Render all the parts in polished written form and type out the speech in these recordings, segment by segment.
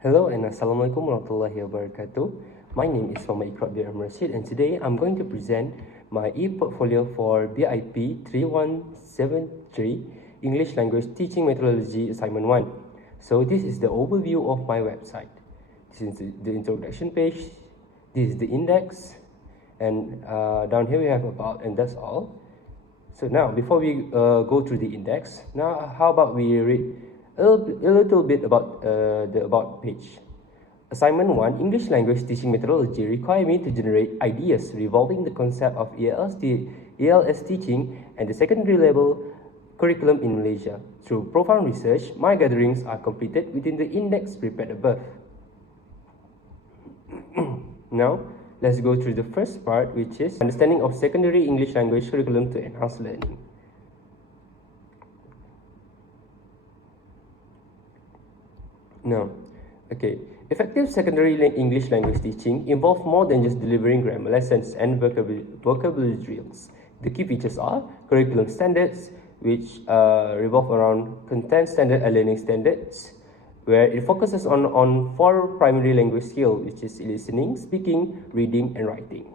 Hello and Assalamualaikum warahmatullahi wabarakatuh. My name is IQRAQ BIN AMIRUL RASHID, and today I'm going to present my e-portfolio for BIP3173 English Language Teaching Methodology Assignment 1. So this is the overview of my website. This is the introduction page, this is the index, and down here we have about, and that's all. So now before we go through the index, now how about we read a little bit about the About page. Assignment 1, English Language Teaching Methodology, require me to generate ideas revolving the concept of ELS teaching and the secondary level curriculum in Malaysia. Through profound research, my gatherings are completed within the index prepared above. Now, let's go through the first part, which is understanding of secondary English language curriculum to enhance learning. Now, effective secondary English language teaching involves more than just delivering grammar lessons and vocabulary drills. The key features are curriculum standards, which revolve around content standard and learning standards, where it focuses on 4 primary language skills, which is listening, speaking, reading, and writing.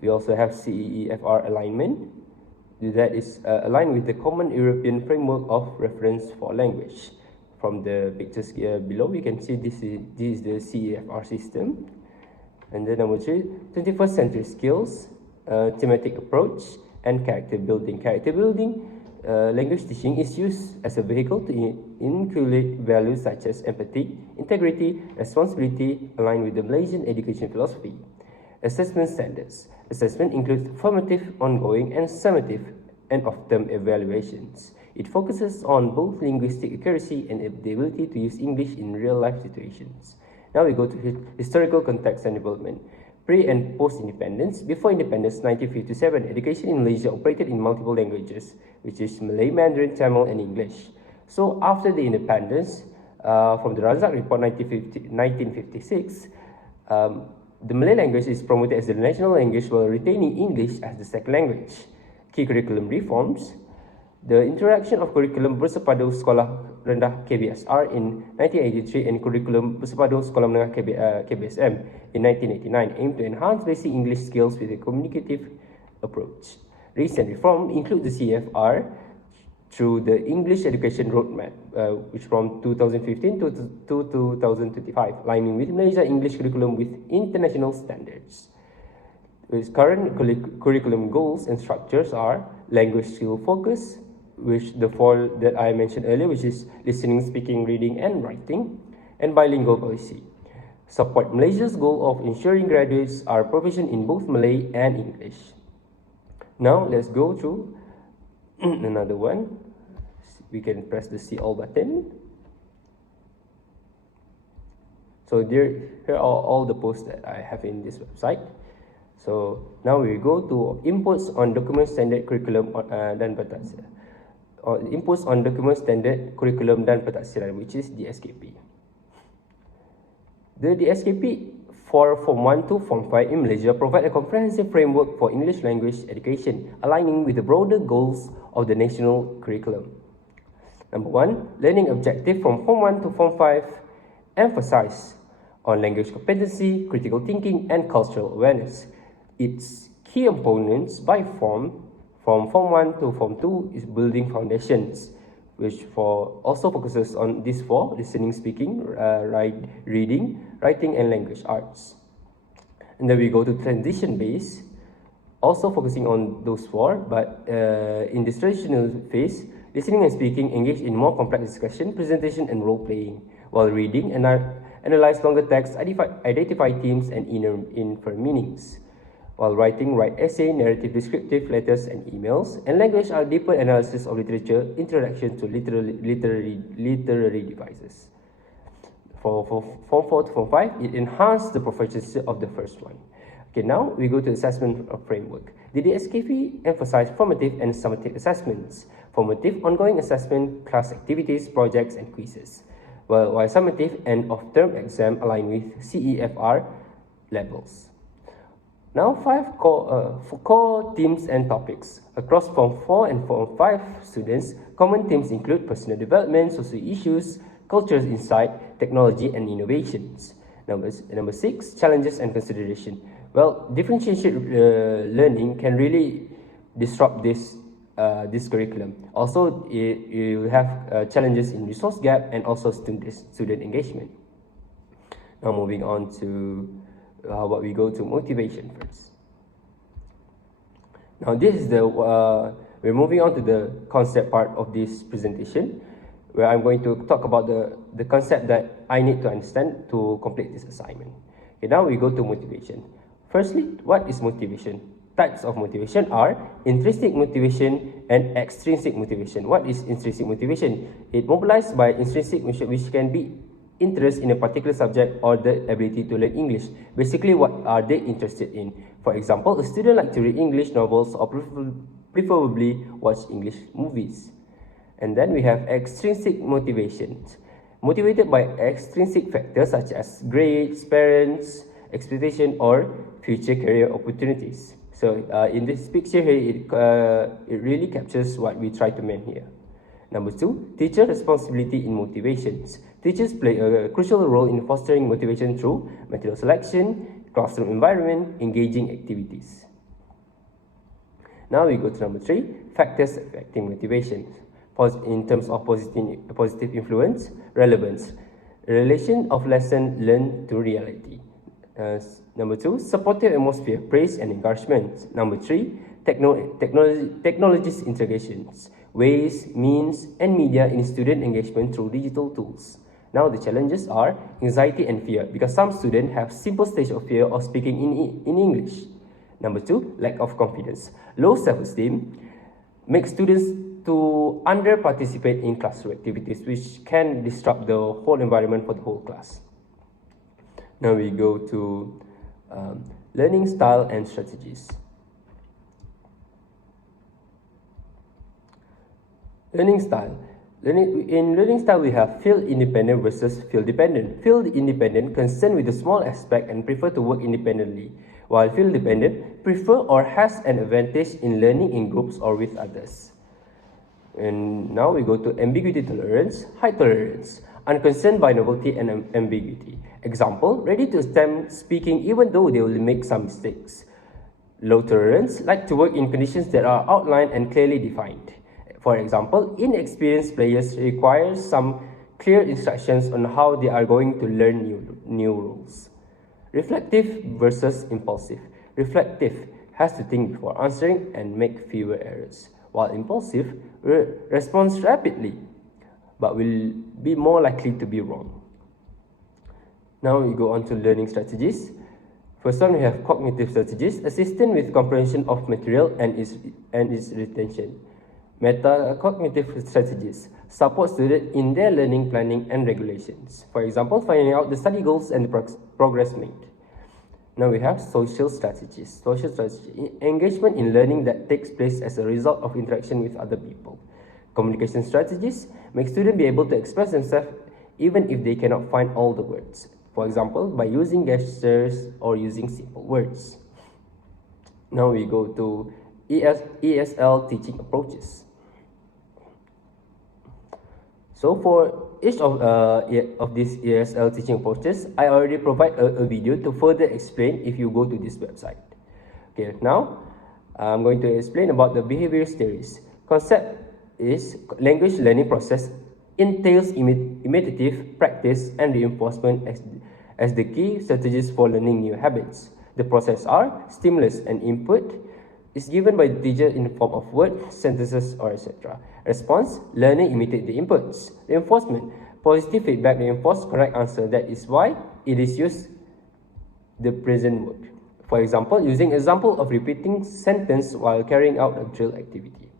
We also have CEFR alignment. That is aligned with the Common European Framework of Reference for Language. From the pictures below, we can see this is the CEFR system. And then number 3, 21st century skills, thematic approach, and character building. Character building language teaching is used as a vehicle to inculcate values such as empathy, integrity, responsibility, aligned with the Malaysian education philosophy. Assessment standards. Assessment includes formative, ongoing, and summative end-of-term evaluations. It focuses on both linguistic accuracy and the ability to use English in real-life situations. Now we go to historical context and development. Pre- and post-independence. Before independence, 1957, education in Malaysia operated in multiple languages, which is Malay, Mandarin, Tamil, and English. So after the independence, from the Razak Report 1956, the Malay language is promoted as the national language while retaining English as the second language. Key curriculum reforms. The introduction of curriculum bersepadu sekolah rendah KBSR in 1983 and curriculum bersepadu sekolah menengah KBSM in 1989 aim to enhance basic English skills with a communicative approach. Recent reform include the CFR through the English Education Roadmap, which from 2015 to 2025, aligning with Malaysia English curriculum with international standards. Its current curriculum goals and structures are language skill focus, which the 4 that I mentioned earlier, which is listening, speaking, reading, and writing, and bilingual policy. Support Malaysia's goal of ensuring graduates are proficient in both Malay and English. Now let's go through another one. We can press the See All button. So here are all the posts that I have in this website. So now we go to inputs on document standard curriculum dan pentadbiran. Inputs on document standard curriculum dan pentadbiran, which is DSKP. The DSKP for Form 1 to Form 5 in Malaysia provide a comprehensive framework for English language education, aligning with the broader goals of the national curriculum. Number 1, learning objective from Form 1 to Form 5 emphasize on language competency, critical thinking, and cultural awareness. Its key components by form, from Form 1 to Form 2 is building foundations, which also focuses on these 4, listening, speaking, reading, writing, and language arts. And then we go to transition base, also focusing on those 4, but in this transitional phase, listening and speaking engage in more complex discussion, presentation, and role-playing, while reading and analyze longer text, identify themes, and infer meanings. While writing, write essay, narrative, descriptive, letters, and emails. And language are deeper analysis of literature, introduction to literary devices. For Form 4 to Form 5, it enhanced the proficiency of the first one. Okay, now we go to assessment framework. The DSKP emphasized formative and summative assessments. Formative, ongoing assessment, class activities, projects, and quizzes. While summative and of-term exam align with CEFR levels. Now 5 core themes and topics. Across Form 4 and Form 5 students, common themes include personal development, social issues, cultures, insight, technology, and innovations. Number 6, challenges and consideration. Well, differentiated learning can really disrupt this curriculum. Also, it will have challenges in resource gap and also student engagement. Now moving on to how about we go to motivation first. Now this is the we're moving on to the concept part of this presentation, where I'm going to talk about the concept that I need to understand to complete this assignment. Okay, now we go to motivation. Firstly, what is motivation? Types of motivation are intrinsic motivation and extrinsic motivation. What is intrinsic motivation? It mobilized by intrinsic, which can be interest in a particular subject or the ability to learn English. Basically, what are they interested in? For example, a student like to read English novels or preferably watch English movies. And then we have extrinsic motivations, motivated by extrinsic factors such as grades, parents, expectation, or future career opportunities. So in this picture here, it really captures what we try to mean here. Number 2, teacher responsibility in motivations. Teachers play a crucial role in fostering motivation through material selection, classroom environment, engaging activities. Now we go to number 3, factors affecting motivation. In terms of positive influence, relevance, relation of lesson learned to reality. Number 2, supportive atmosphere, praise and encouragement. Number 3, technologies integrations, ways, means, and media in student engagement through digital tools. Now the challenges are anxiety and fear, because some students have simple stage of fear of speaking in English. Number 2, lack of confidence. Low self-esteem makes students to under-participate in classroom activities, which can disrupt the whole environment for the whole class. Now we go to learning style and strategies. Learning style. In learning style, we have field independent versus field dependent. Field independent concerned with the small aspect and prefer to work independently, while field dependent prefer or has an advantage in learning in groups or with others. And now we go to ambiguity tolerance, high tolerance, unconcerned by novelty and ambiguity. Example, ready to attempt speaking even though they will make some mistakes. Low tolerance, like to work in conditions that are outlined and clearly defined. For example, inexperienced players require some clear instructions on how they are going to learn new rules. Reflective versus impulsive. Reflective has to think before answering and make fewer errors, while impulsive responds rapidly but will be more likely to be wrong. Now we go on to learning strategies. First one, we have cognitive strategies, assistant with comprehension of material and its retention. Metacognitive strategies support students in their learning planning and regulations. For example, finding out the study goals and the progress made. Now we have social strategies. Social strategy, engagement in learning that takes place as a result of interaction with other people. Communication strategies make students be able to express themselves even if they cannot find all the words. For example, by using gestures or using simple words. Now we go to ESL teaching approaches. So for each of these ESL teaching approaches, I already provide a video to further explain if you go to this website. Okay, now I'm going to explain about the behavior theories. Concept is language learning process entails imitative practice and reinforcement as the key strategies for learning new habits. The process are stimulus and input is given by the teacher in the form of words, sentences, or etc. Response, learning imitate the inputs. Reinforcement, positive feedback reinforce correct answer. That is why it is used the present work. For example, using example of repeating sentence while carrying out a drill activity.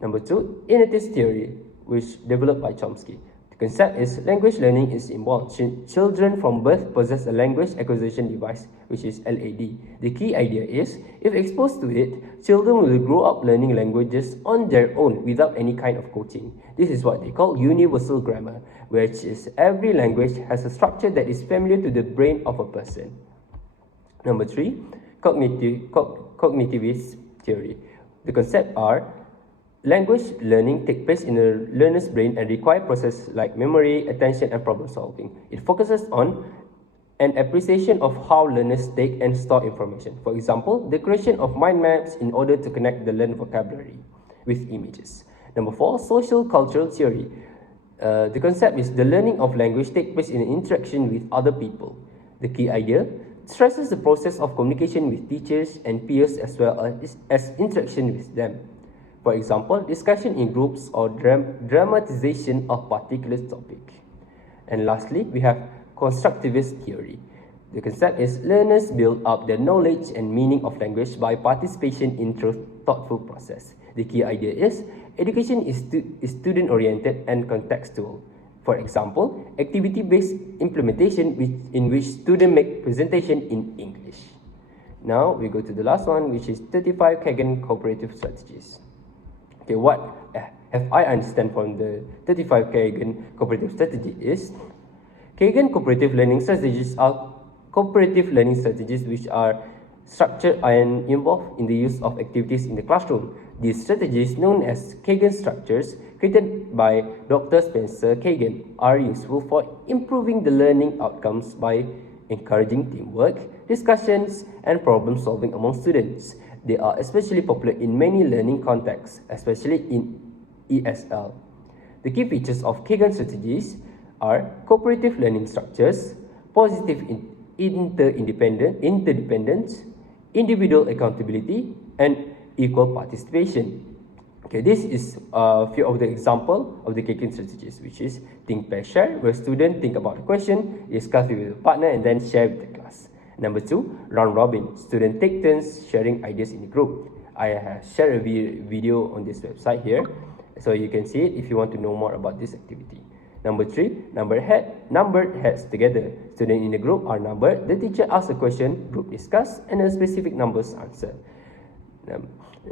Number 2, innatist theory, which developed by Chomsky. The concept is language learning is involved. Children from birth possess a language acquisition device, which is LAD. The key idea is, if exposed to it, children will grow up learning languages on their own without any kind of coaching. This is what they call universal grammar, which is every language has a structure that is familiar to the brain of a person. Number 3, cognitivist theory. The concepts are Language learning takes place in a learner's brain and requires processes like memory, attention, and problem solving. It focuses on an appreciation of how learners take and store information. For example, the creation of mind maps in order to connect the learned vocabulary with images. Number 4, social cultural theory. The concept is the learning of language takes place in interaction with other people. The key idea stresses the process of communication with teachers and peers as well as interaction with them. For example, discussion in groups or dramatization of particular topic. And lastly, we have constructivist theory. The concept is learners build up their knowledge and meaning of language by participation in thoughtful process. The key idea is education is student-oriented and contextual. For example, activity-based implementation in which students make presentation in English. Now we go to the last one, which is 35 Kagan cooperative strategies. Okay, what have I understand from the 35 Kagan cooperative strategy is Kagan cooperative learning strategies are cooperative learning strategies which are structured and involved in the use of activities in the classroom. These strategies, known as Kagan structures, created by Dr. Spencer Kagan, are useful for improving the learning outcomes by encouraging teamwork, discussions, and problem solving among students. They are especially popular in many learning contexts, especially in ESL. The key features of Kagan strategies are cooperative learning structures, positive interdependence, individual accountability, and equal participation. Okay, this is a few of the examples of the Kagan strategies, which is think, pair, share, where students think about a question, discuss it with a partner, and then share with the class. Number 2, round robin. Students take turns sharing ideas in the group. I have shared a video on this website here, so you can see it if you want to know more about this activity. Number 3, numbered heads together. Students in the group are numbered. The teacher asks a question, group discuss, and a specific numbers answer.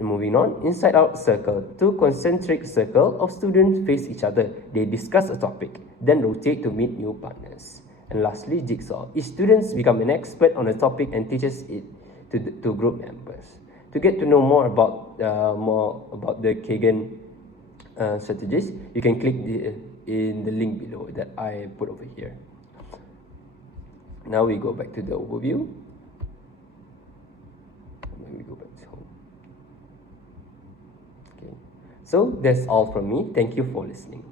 Moving on, inside-out circle. 2 concentric circles of students face each other. They discuss a topic, then rotate to meet new partners. And lastly, jigsaw. Each student becomes an expert on a topic and teaches it to group members. To get to know more about the Kagan strategies, you can click in the link below that I put over here. Now we go back to the overview. Then we go back to home. Okay. So that's all from me. Thank you for listening.